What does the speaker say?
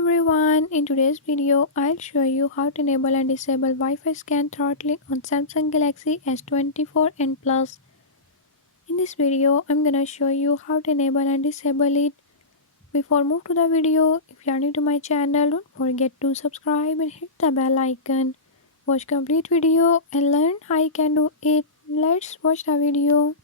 everyone, in today's video I'll show you how to enable and disable Wi-Fi scan throttling on Samsung Galaxy S24 and Plus. In this video I'm gonna show you how to enable and disable it. Before move to the video, if you are new to my channel, don't forget to subscribe and hit the bell icon. Watch complete video and learn how you can do it. Let's watch the video.